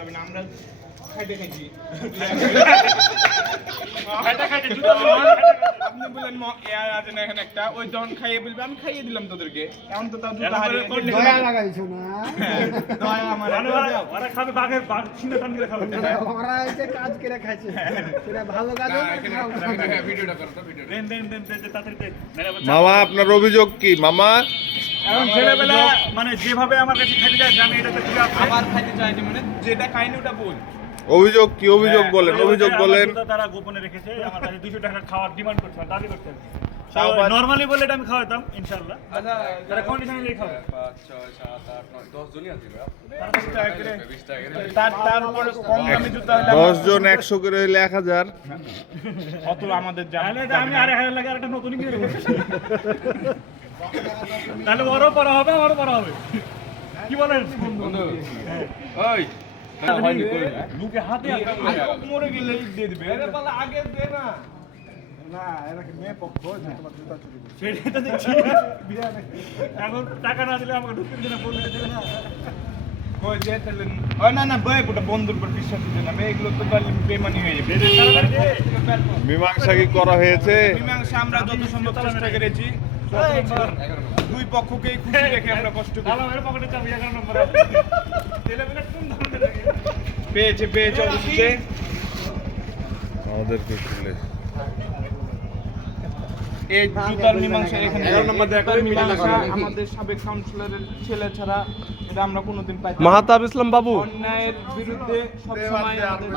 হবে না, আমরা খাইতে খাইছি। আপনি বললেন আছে না এখানে একটা, ওই যখন খাইয়ে বলবে আমি খাইয়ে দিলাম তোদেরকে, এখন তো তাও দুটো হারিয়ে দয়া লাগাইছো না দয়া আমার ওরা খাবে বাঘের বাঘ ছিঁড়ে টান করে খাবে ওরা এসে কাজ করে খাইছে সেটা ভালো কাজ হোক ভিডিওটা করো তো, ভিডিও দেন দেন দেন দেন তাড়াতাড়ি দেন মামা আপনার অভিযোগ কি মামা? এখন ছেলেবেলা মানে যেভাবে আমার কাছে খাইতে যায় আমি এটা তো ঠিক আছে আবার খাইতে চাইনি, মানে যেটা খাইনি ওটা বল। অভিযোগ কি? অভিযোগ বলেন, অভিযোগ বলেন। তারা গোপনে রেখেছে আমার কাছে 200 টাকা খাওয়ার ডিমান্ড করছে, দাবি করছে। তাও বাদ- নরমালি বলে এটা আমি খাওয়াতাম ইনশাআল্লাহ। আচ্ছা তারা কন্ডিশনে রেখে খাবে। 5 6 7 8 9 10 জনই আছে ভাই 20 টাকা করে। 20 টাকা করে তারপরে কম দামি জুতা হলে 10 জন 100 করে হইলে 1000। অত আমাদের তাহলে এটা আমি 2500 লাগে আরেকটা নতুন কিনে দেব। তাহলে ওরও পড়া হবে আমারও পড়া হবে। কি বলেন বন্ধু ওই মুখে হাতে মরে গেলে দিয়ে দিবে। আগে দে না না এরা কি মেয়ে পক্ষ যে তোমার জুতা চুরি করছে সেটাই তো দেখছি এখন টাকা না দিলে আমাকে ঢুকতে দিবে না, বলতে দিবে না। কই যে তাহলে না না ভাই গোটা বন্ধুর উপর বিশ্বাস দিতে না ভাই, এগুলো তো তাহলে বেমানি হয়ে যাবে। মীমাংসা কি করা হয়েছে? মীমাংসা আমরা যত সম্ভব চেষ্টা করেছি, দুই পক্ষকেই খুশি রেখে আমরা কষ্ট করি। তাহলে আমার পকেটে চাবি 11 নম্বর আছে। ছেলেবেলা কোন ধরনের লাগে? পেয়েছে অবশ্যই। আমাদেরকে খুলে এই জুতার মীমাংসা এখানে 11 নম্বর দেখা মীমাংসা আমাদের সাবেক কাউন্সিলরের ছেলে ছাড়া এটা আমরা কোনোদিন পাই না। মাহতাব ইসলাম বাবু অন্যায়ের বিরুদ্ধে সবসময় আমাদের